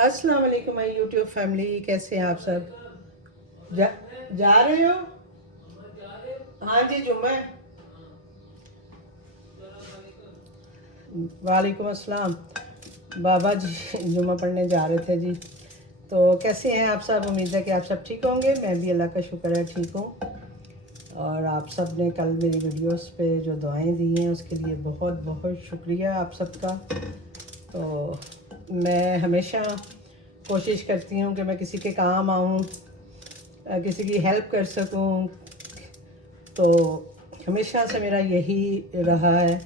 अस्सलाम वालेकुम my YouTube family, कैसे हैं आप सब? जा, जा रहे हो? हाँ जी, जुम्मा है। वालेकुम अस्सलाम। बाबा जी जुम्मा पढ़ने जा रहे थे जी। तो कैसे हैं आप सब? उम्मीद है कि आप सब ठीक होंगे। मैं भी अल्लाह का शुक्र है ठीक हूँ। और आप सब ने कल मेरी वीडियोस पे जो दुआएं दी हैं उसके लिए बहुत बहुत शुक्रिया आप सबका। तो मैं हमेशा कोशिश करती हूँ कि मैं किसी के काम आऊँ, किसी की हेल्प कर सकूं। तो हमेशा से मेरा यही रहा है।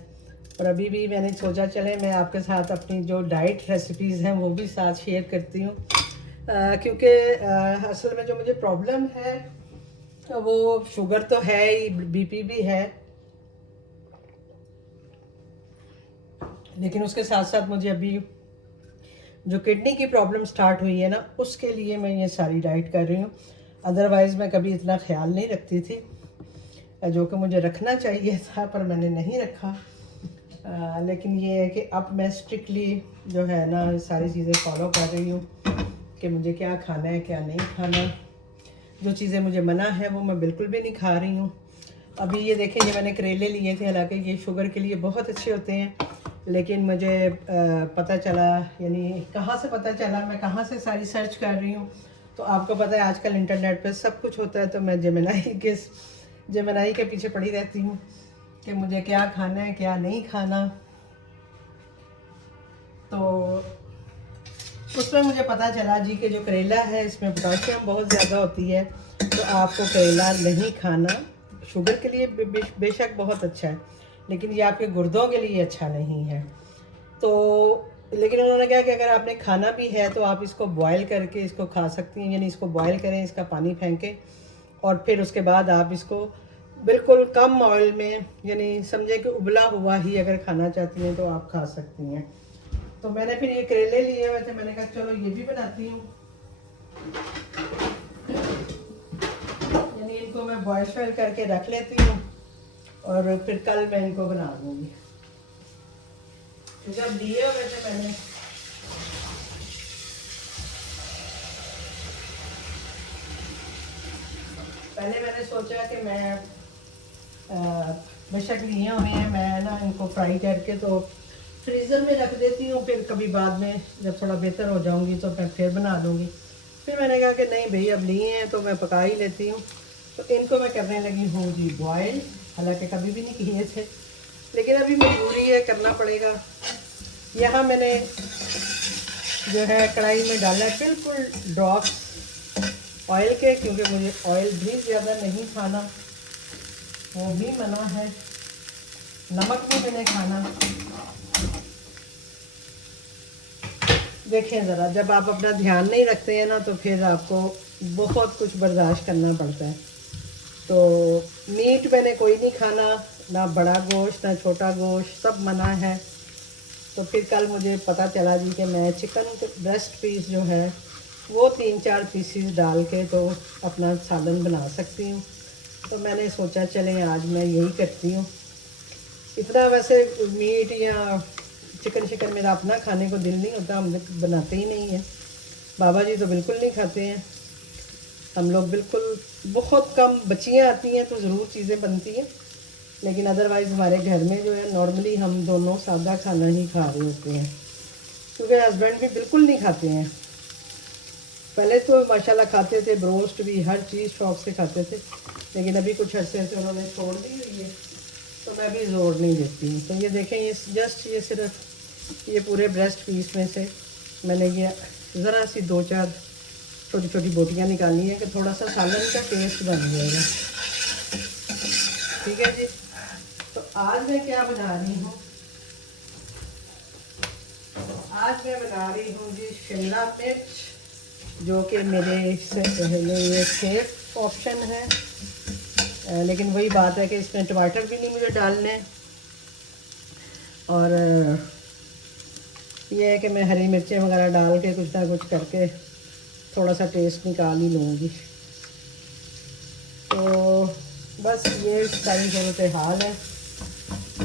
और अभी भी मैंने सोचा चले मैं आपके साथ अपनी जो डाइट रेसिपीज़ हैं वो भी साथ शेयर करती हूँ, क्योंकि असल में जो मुझे प्रॉब्लम है वो शुगर तो है ही, बीपी भी है, लेकिन उसके साथ साथ मुझे अभी जो किडनी की प्रॉब्लम स्टार्ट हुई है ना, उसके लिए मैं ये सारी डाइट कर रही हूँ। अदरवाइज़ मैं कभी इतना ख्याल नहीं रखती थी, जो कि मुझे रखना चाहिए था, पर मैंने नहीं रखा। लेकिन ये है कि अब मैं स्ट्रिक्टली जो है ना सारी चीज़ें फॉलो कर रही हूँ कि मुझे क्या खाना है क्या नहीं खाना। जो चीज़ें मुझे मना है वो मैं बिल्कुल भी नहीं खा रही हूँ। अभी ये देखें, ये मैंने करेले लिए थे, हालांकि ये शुगर के लिए बहुत अच्छे होते हैं, लेकिन मुझे पता चला, यानी कहाँ से पता चला, मैं कहाँ से सारी सर्च कर रही हूँ। तो आपको पता है आजकल इंटरनेट पे सब कुछ होता है, तो मैं जेमिनाई के पीछे पड़ी रहती हूँ कि मुझे क्या खाना है क्या नहीं खाना। तो उसमें मुझे पता चला जी कि जो करेला है इसमें पोटाशियम बहुत ज़्यादा होती है, तो आपको करेला नहीं खाना। शुगर के लिए बेशक बहुत अच्छा है, लेकिन ये आपके गुर्दों के लिए अच्छा नहीं है। तो लेकिन उन्होंने कहा कि अगर आपने खाना भी है तो आप इसको बॉयल करके इसको खा सकती हैं, यानी इसको बॉयल करें, इसका पानी फेंकें और फिर उसके बाद आप इसको बिल्कुल कम ऑयल में, यानी समझे कि उबला हुआ ही अगर खाना चाहती हैं तो आप खा सकती हैं। तो मैंने फिर ये करेले लिए हुए थे, मैंने कहा चलो ये भी बनाती हूँ, यानी इनको मैं बॉयल शॉयल करके रख लेती हूँ और फिर कल मैं इनको बना दूँगी। जब लिए हुए थे पहले मैंने सोचा कि मैं बेशक लिए हुए हैं, मैं ना इनको फ्राई करके तो फ्रीज़र में रख देती हूँ, फिर कभी बाद में जब थोड़ा बेहतर हो जाऊँगी तो मैं फिर बना लूँगी। फिर मैंने कहा कि नहीं भाई, अब लिए हैं तो मैं पका ही लेती हूँ। तो इनको मैं करने लगी हूँ जी बॉयल, हालांकि कभी भी नहीं किए थे, लेकिन अभी मजबूरी है, करना पड़ेगा। यहाँ मैंने जो है कढ़ाई में डाला है बिल्कुल ड्रॉप्स ऑयल के, क्योंकि मुझे ऑयल भी ज़्यादा नहीं खाना, वो भी मना है, नमक भी मैंने खाना। देखें ज़रा, जब आप अपना ध्यान नहीं रखते हैं ना तो फिर आपको बहुत कुछ बर्दाश्त करना पड़ता है। तो मीट मैंने कोई नहीं खाना, ना बड़ा गोश्त ना छोटा गोश्त, सब मना है। तो फिर कल मुझे पता चला जी कि मैं चिकन ब्रेस्ट पीस जो है वो 3-4 पीसीस डाल के तो अपना सालन बना सकती हूँ। तो मैंने सोचा चलें आज मैं यही करती हूँ। इतना वैसे मीट या चिकन मेरा अपना खाने को दिल नहीं होता, हम बनाते ही नहीं हैं। बाबा जी तो बिल्कुल नहीं खाते हैं, हम लोग बिल्कुल, बहुत कम बच्चियाँ आती हैं तो ज़रूर चीज़ें बनती हैं, लेकिन अदरवाइज़ हमारे घर में जो है नॉर्मली हम दोनों सादा खाना ही खा रहे होते हैं, क्योंकि हस्बैंड भी बिल्कुल नहीं खाते हैं। पहले तो माशाल्लाह खाते थे, ब्रोस्ट भी हर चीज़ शौक से खाते थे, लेकिन अभी कुछ अरसे से उन्होंने छोड़ दी हुई है, तो मैं भी जोर नहीं देती हूँ। तो ये देखें, ये जस्ट ये सिर्फ ये पूरे ब्रेस्ट पीस में से मैंने ये ज़रा सी 2-4 छोटी छोटी बोटियाँ निकाली हैं कि थोड़ा सा सालन का टेस्ट बन जाएगा। ठीक है जी। तो आज मैं क्या बना रही हूँ, आज मैं बना रही हूँ जी शिमला मिर्च, जो कि मेरे से पहले ये सेफ ऑप्शन है, लेकिन वही बात है कि इसमें टमाटर भी नहीं मुझे डालने, और ये है कि मैं हरी मिर्चें वगैरह डाल के कुछ ना कुछ करके थोड़ा सा टेस्ट निकाल ही लूँगी। तो बस ये सारी सूरत हाल है,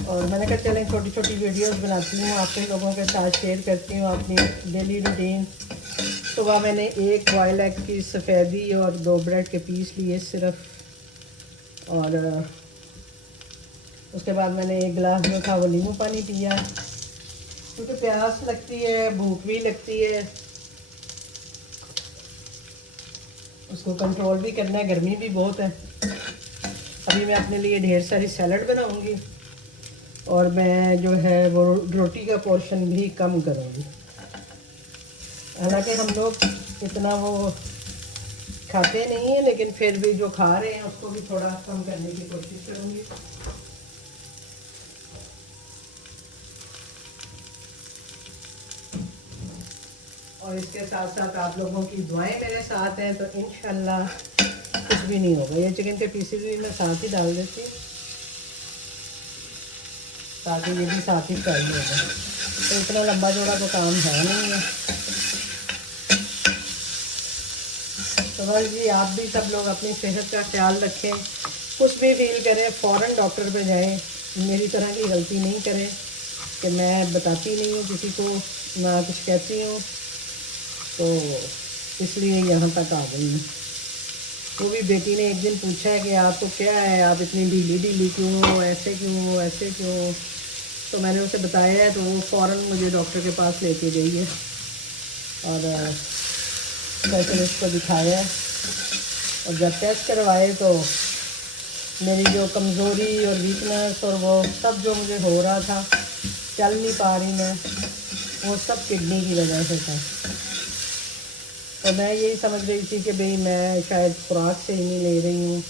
और मैंने कहा चलें छोटी छोटी वीडियोस बनाती हूँ, आपके लोगों के साथ शेयर करती हूँ अपनी डेली रूटीन, सुबह मैंने एक बॉयल एग की सफ़ेदी और 2 ब्रेड के पीस लिए सिर्फ, और उसके बाद मैंने 1 गिलास जो था वो नींबू पानी पिया, क्योंकि प्यास लगती है, भूख भी लगती है, उसको कंट्रोल भी करना है, गर्मी भी बहुत है। अभी मैं अपने लिए ढेर सारी सैलड बनाऊंगी और मैं जो है वो रोटी का पोर्शन भी कम करूंगी। हालांकि हम लोग इतना वो खाते नहीं हैं, लेकिन फिर भी जो खा रहे हैं उसको भी थोड़ा कम करने की कोशिश करूंगी। और इसके साथ साथ आप लोगों की दुआएं मेरे साथ हैं, तो इंशाल्लाह कुछ भी नहीं होगा। ये चिकन के पीसेस भी मैं साथ ही डाल देती हूँ, ताकि ये भी साथ ही फ्राई हो जाए। तो इतना लंबा चौड़ा तो काम है नहीं है। तो बस जी, आप भी सब लोग अपनी सेहत का ख्याल रखें, कुछ भी फील करें फ़ौरन डॉक्टर पे जाएं। मेरी तरह की गलती नहीं करें कि मैं बताती नहीं हूँ किसी को, ना कुछ कहती हूँ, तो इसलिए यहाँ तक आ गई हूँ। वो भी बेटी ने एक दिन पूछा है कि आपको क्या है, आप इतनी ढीली ढीली क्यों हो, ऐसे क्यों हो, ऐसे क्यों हो। तो मैंने उसे बताया है, तो वो फ़ौरन मुझे डॉक्टर के पास लेके गई है और स्पेशलिस्ट को दिखाया है। और जब टेस्ट करवाए तो मेरी जो कमज़ोरी और वीकनेस और वो सब जो मुझे हो रहा था, चल नहीं पा रही मैं, वो सब किडनी की वजह से था। तो मैं यही समझ रही थी कि भाई मैं शायद खुराक से ही नहीं ले रही हूँ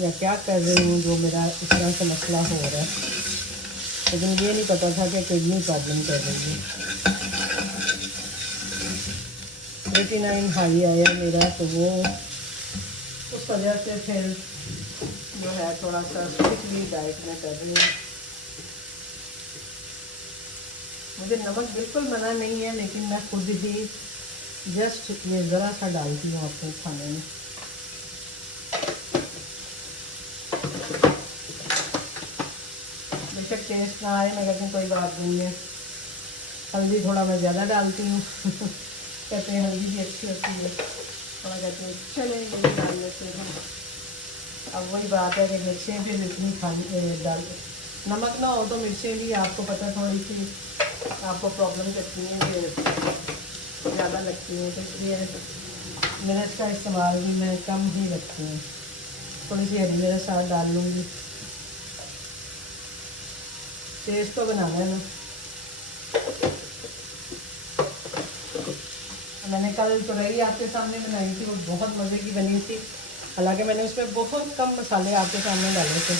या क्या कर रही हूँ जो मेरा इस तरह से मसला हो रहा है, लेकिन ये नहीं पता था कि किडनी प्रॉब्लम कर रही है। 89 हाई आया मेरा, तो वो उस वजह से फिर जो है थोड़ा सा स्ट्रिक्टली डाइट में कर रही हूँ। मुझे नमक बिल्कुल मना नहीं है, लेकिन मैं खुद ही जस्ट ये ज़रा सा डालती हूँ अपने खाने में। बेशक टेस्ट ना आए मगर कोई बात नहीं है। हल्दी थोड़ा मैं ज़्यादा डालती हूँ कहते हैं हल्दी भी अच्छी होती है, थोड़ा कहते हैं चले ये भी डाल लेते हैं। अब वही बात है कि मिर्चें भी इतनी खानी डाल, नमक ना हो तो मिर्चें भी आपको पता थोड़ी सी आपको प्रॉब्लम करती हैं कि ज़्यादा लगती हैं, तो इसलिए मिर्च का इस्तेमाल भी मैं कम ही रखती हूँ। थोड़ी सी हरी मिर्च साथ डाल लूँगी, टेस्ट तो बनाना है ना। मैंने कल तुरई आपके सामने बनाई थी, वो बहुत मज़े की बनी थी। हालांकि मैंने उसमें बहुत कम मसाले आपके सामने डाले थे,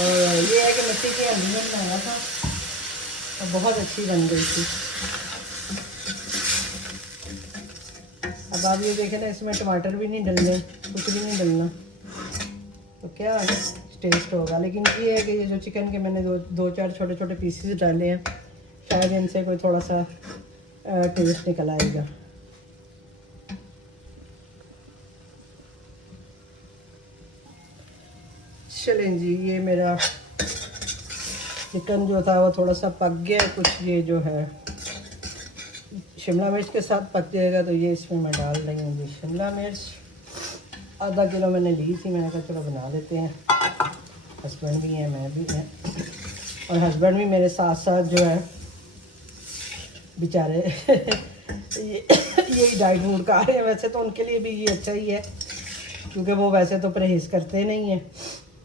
और ये है कि मिट्टी की हंडी में बनाया था और बहुत अच्छी बन गई थी। अब आप ये देखें ना, इसमें टमाटर भी नहीं डलने, कुछ भी नहीं डलना, तो क्या टेस्ट होगा। लेकिन ये है कि ये जो चिकन के मैंने दो चार छोटे छोटे पीसेस डाले हैं, शायद इनसे कोई थोड़ा सा टेस्ट निकल आएगा। चलें जी, ये मेरा चिकन जो था वो थोड़ा सा पक गया। कुछ ये जो है शिमला मिर्च के साथ पक जाएगा, तो ये इसमें मैं डाल रही हूँ जी शिमला मिर्च। आधा किलो मैंने ली थी, मैंने कहा चलो बना लेते हैं। हस्बैंड भी हैं, मैं भी हैं, और हस्बैंड भी मेरे साथ साथ जो है बेचारे यही डाइट फूड खा रहे हैं। वैसे तो उनके लिए भी ये अच्छा ही है, क्योंकि वो वैसे तो परहेज़ करते नहीं हैं,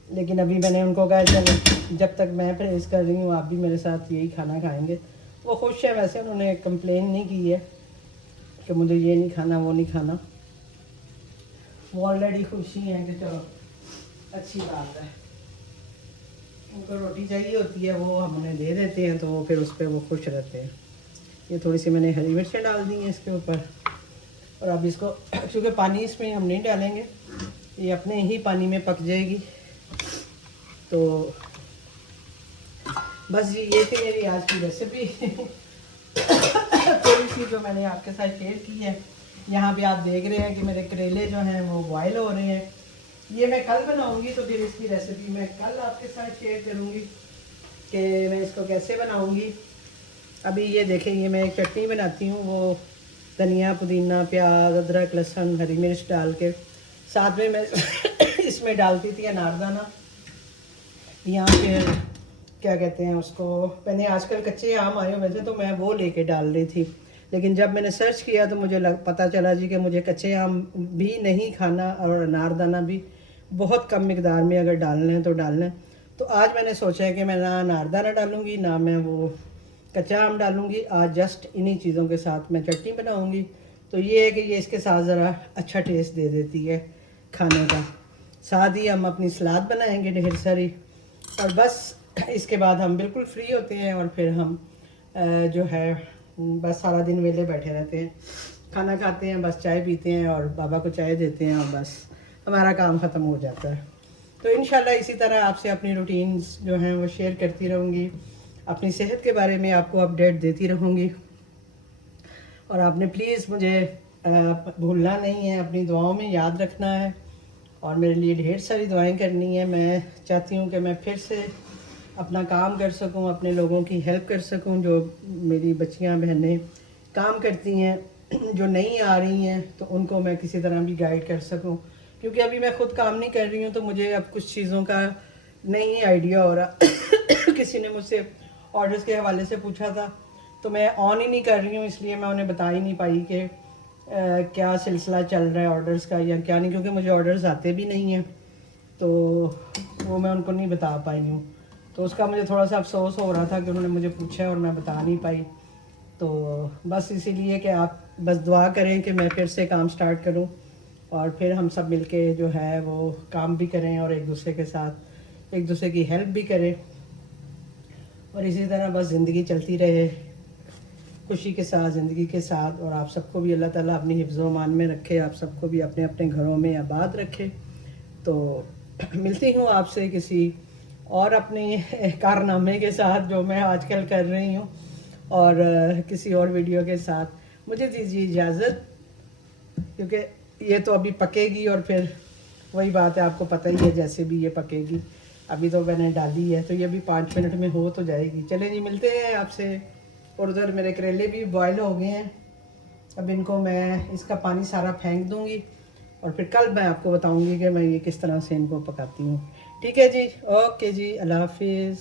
लेकिन अभी मैंने उनको कहा चलो जब तक मैं परहेज़ कर रही हूँ आप भी मेरे साथ यही खाना खाएंगे। वो खुश है, वैसे उन्होंने कंप्लेन नहीं की है कि मुझे ये नहीं खाना वो नहीं खाना, वो ऑलरेडी खुशी हैं कि चलो अच्छी बात है। उनको रोटी चाहिए होती है, वो हम उन्हें दे देते हैं, तो वो फिर उस पर वो खुश रहते हैं। ये थोड़ी सी मैंने हरी मिर्चें डाल दी हैं इसके ऊपर, और अब इसको क्योंकि पानी इसमें हम नहीं डालेंगे, ये अपने ही पानी में पक जाएगी। तो बस जी, ये थी मेरी आज की रेसिपी थोड़ी सी जो मैंने आपके साथ शेयर की है। यहाँ पे आप देख रहे हैं कि मेरे करेले जो हैं वो बॉयल हो रहे हैं। ये मैं कल बनाऊंगी, तो फिर इसकी रेसिपी मैं कल आपके साथ शेयर करूँगी कि मैं इसको कैसे बनाऊंगी। अभी ये देखें, ये मैं एक चटनी बनाती हूँ, वो धनिया पुदीना प्याज अदरक लहसुन हरी मिर्च डाल के, साथ में मैं इसमें डालती थी अनारदाना या फिर क्या कहते हैं उसको, मैंने आजकल कच्चे आम आए हुए थे तो मैं वो लेके डाल रही थी, लेकिन जब मैंने सर्च किया तो मुझे पता चला जी कि मुझे कच्चे आम भी नहीं खाना और अनारदाना भी बहुत कम मिकदार में अगर डालना है तो डालना है। तो आज मैंने सोचा है कि मैं ना अनारदाना डालूँगी ना मैं वो कच्चा आम डालूँगी। आज जस्ट इन्हीं चीज़ों के साथ मैं चटनी बनाऊँगी। तो ये है कि ये इसके साथ ज़रा अच्छा टेस्ट दे देती है खाने का। साथ ही हम अपनी सलाद बनाएंगे ढेर सारी, और बस इसके बाद हम बिल्कुल फ्री होते हैं और फिर हम जो है बस सारा दिन वेले बैठे रहते हैं, खाना खाते हैं, बस चाय पीते हैं और बाबा को चाय देते हैं और बस हमारा काम ख़त्म हो जाता है। तो इंशाल्लाह इसी तरह आपसे अपनी रूटीन्स जो हैं वो शेयर करती रहूँगी, अपनी सेहत के बारे में आपको अपडेट देती रहूँगी। और आपने प्लीज़ मुझे भूलना नहीं है, अपनी दुआओं में याद रखना है और मेरे लिए ढेर सारी दुआएं करनी है। मैं चाहती हूँ कि मैं फिर से अपना काम कर सकूं, अपने लोगों की हेल्प कर सकूं, जो मेरी बच्चियां बहनें काम करती हैं जो नहीं आ रही हैं तो उनको मैं किसी तरह भी गाइड कर सकूं, क्योंकि अभी मैं खुद काम नहीं कर रही हूं तो मुझे अब कुछ चीज़ों का नहीं आइडिया हो रहा। किसी ने मुझसे ऑर्डर्स के हवाले से पूछा था तो मैं ऑन ही नहीं कर रही हूँ, इसलिए मैं उन्हें बता ही नहीं पाई कि क्या सिलसिला चल रहा है ऑर्डर्स का या क्या नहीं, क्योंकि मुझे ऑर्डर्स आते भी नहीं हैं तो वो मैं उनको नहीं बता पाई हूँ। तो उसका मुझे थोड़ा सा अफसोस हो रहा था कि उन्होंने मुझे पूछा और मैं बता नहीं पाई। तो बस इसीलिए कि आप बस दुआ करें कि मैं फिर से काम स्टार्ट करूं और फिर हम सब मिलके जो है वो काम भी करें और एक दूसरे के साथ एक दूसरे की हेल्प भी करें और इसी तरह बस ज़िंदगी चलती रहे खुशी के साथ, ज़िंदगी के साथ। और आप सबको भी अल्लाह ताला अपनी हिफ्ज़ मान में रखे, आप सबको भी अपने अपने घरों में आबाद रखे। तो मिलती हूँ आपसे किसी और अपने कारनामे के साथ जो मैं आजकल कर रही हूँ और किसी और वीडियो के साथ। मुझे दीजिए इजाज़त, क्योंकि ये तो अभी पकेगी और फिर वही बात है, आपको पता ही है जैसे भी ये पकेगी। अभी तो मैंने डाली है तो ये भी 5 मिनट में हो तो जाएगी। चलें जी, मिलते हैं आपसे। और उधर मेरे करेले भी बॉयल हो गए हैं, अब इनको मैं इसका पानी सारा फेंक दूँगी और फिर कल मैं आपको बताऊँगी कि मैं ये किस तरह से इनको पकाती हूँ। ठीक है जी, ओके जी, अल्लाह हाफिज़।